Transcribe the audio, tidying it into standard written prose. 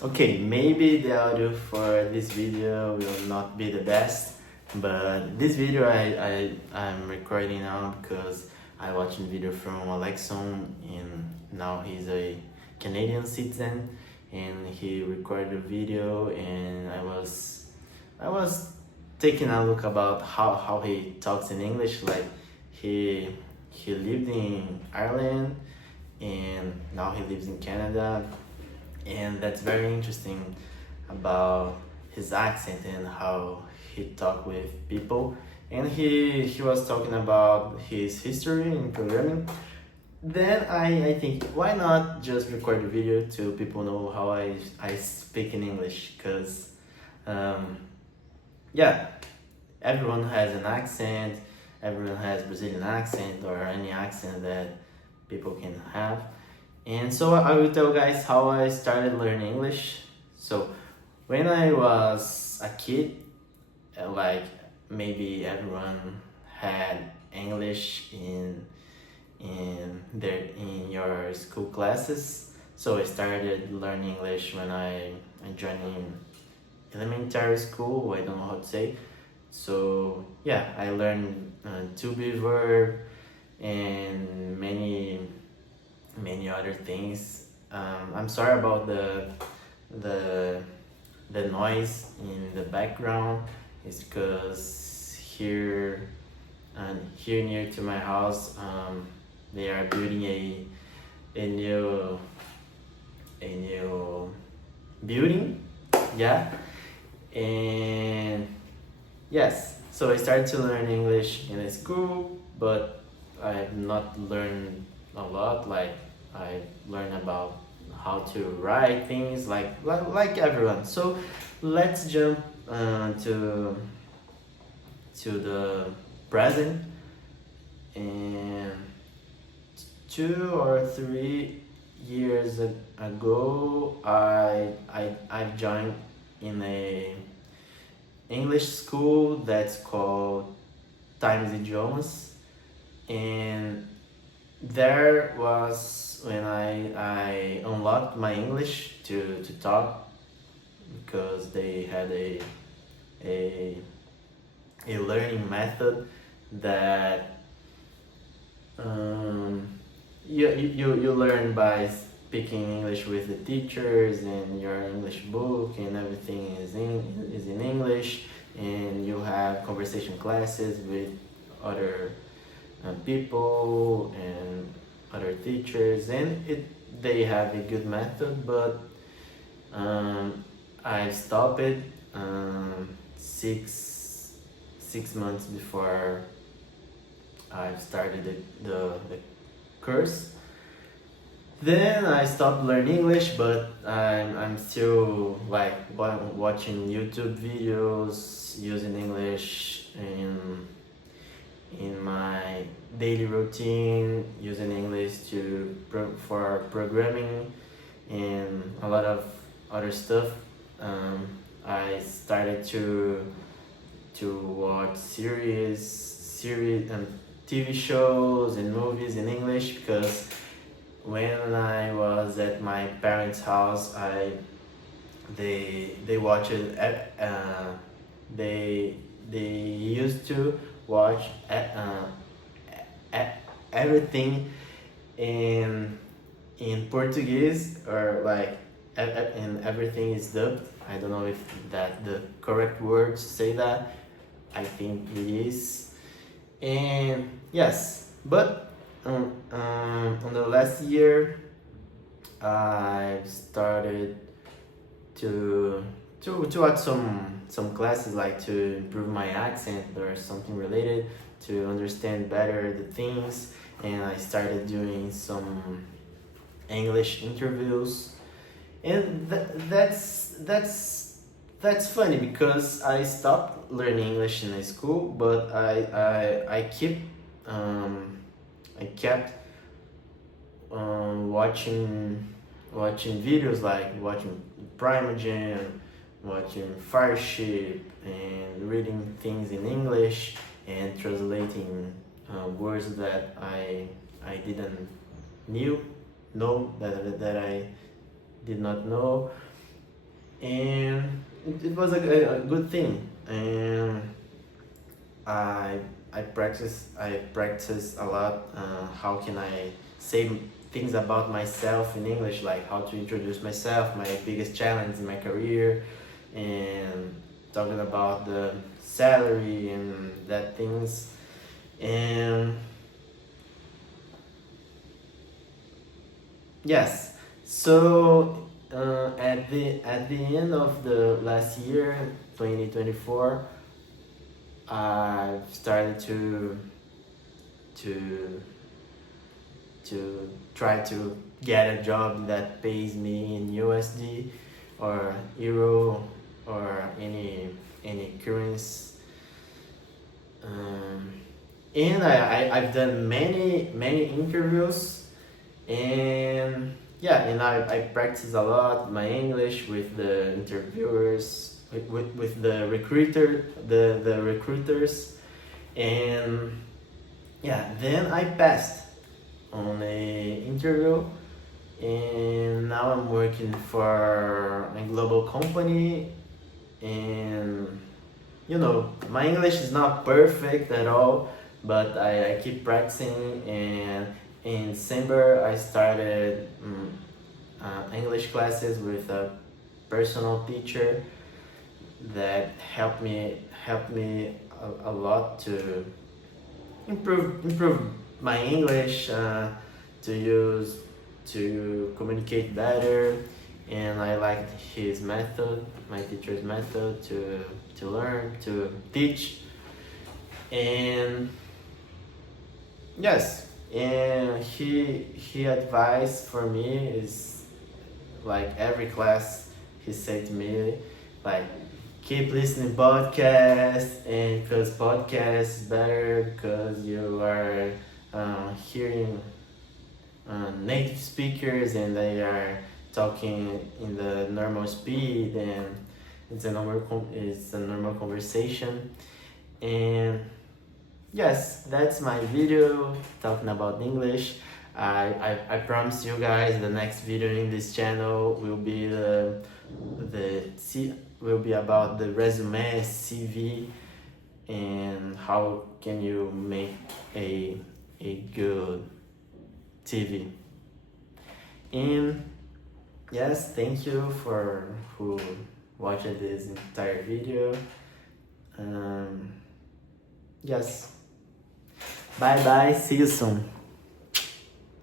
Okay, maybe the audio for this video will not be the best, but this video I'm recording now because I watched a video from Alexon, and now he's a Canadian citizen, and he recorded a video, and I was taking a look about how he talks in English. Like he lived in Ireland, and now he lives in Canada, and that's very interesting about his accent and how he talk with people. And he was talking about his history in programming. Then I think, why not just record a video to people know how I speak in English, because um, yeah, everyone has an accent, everyone has Brazilian accent or any accent that people can have. And so I will tell guys how I started learning English. So when I was a kid, like maybe everyone had English in your school classes. So I started learning English when I joined in elementary school. I don't know how to say. So yeah, I learned to be verb and many other things. I'm sorry about the the noise in the background. It's because here near to my house, they are building a new a new building. Yeah, and yes, so I started to learn English in a school, but I have not learned a lot. Like I learned about how to write things like everyone. So let's jump to the present. And 2 or 3 years ago, I joined in a English school that's called Times Idiomas, and there was when I unlocked my English to talk, because they had a a learning method that you learn by speaking English with the teachers, and your English book and everything is in English, and you have conversation classes with other people and other teachers, and they have a good method. But I stopped it six months before I started the course. Then I stopped learning English, but I'm still like watching YouTube videos using English in my daily routine, using English for programming and a lot of other stuff. I started to watch series and TV shows and movies in English, because when I was at my parents' house, they watched they used to watch everything in Portuguese, or like and everything is dubbed. I don't know if that the correct word to say that. I think it is. And yes, but on the last year, I started to watch some classes, like to improve my accent or something related, to understand better the things. And I started doing some English interviews, and that's funny, because I stopped learning English in a school, but I kept watching videos, like watching Primogen, watching Fireship, and reading things in English, and translating words that I didn't know that I did not know. and it was a good thing. And I I practice a lot. How can I say things about myself in English, like how to introduce myself, my biggest challenge in my career, and talking about the salary and that things. And yes, so at the end of the last year, 2024, I've started to to try to get a job that pays me in USD or euro or any currency. Um, and I've done many interviews, and yeah, and I practice a lot my English with the interviewers, with the recruiters, and yeah, then I passed on a interview, and now I'm working for a global company. And my English is not perfect at all, but I keep practicing. And in December I started English classes with a personal teacher that helped me a lot to improve my English, to communicate better. And I liked his method, my teacher's method, to learn, to teach. And yes, and he advice for me is like every class he said to me, like, keep listening podcast, and because podcast is better because you are hearing native speakers, and they are talking in the normal speed, and it's a normal conversation. And yes, that's my video talking about English. I promise you guys the next video in this channel will be will be about the resume, CV, and how can you make a good TV. And yes, thank you for who watched this entire video. Yes, bye bye, see you soon.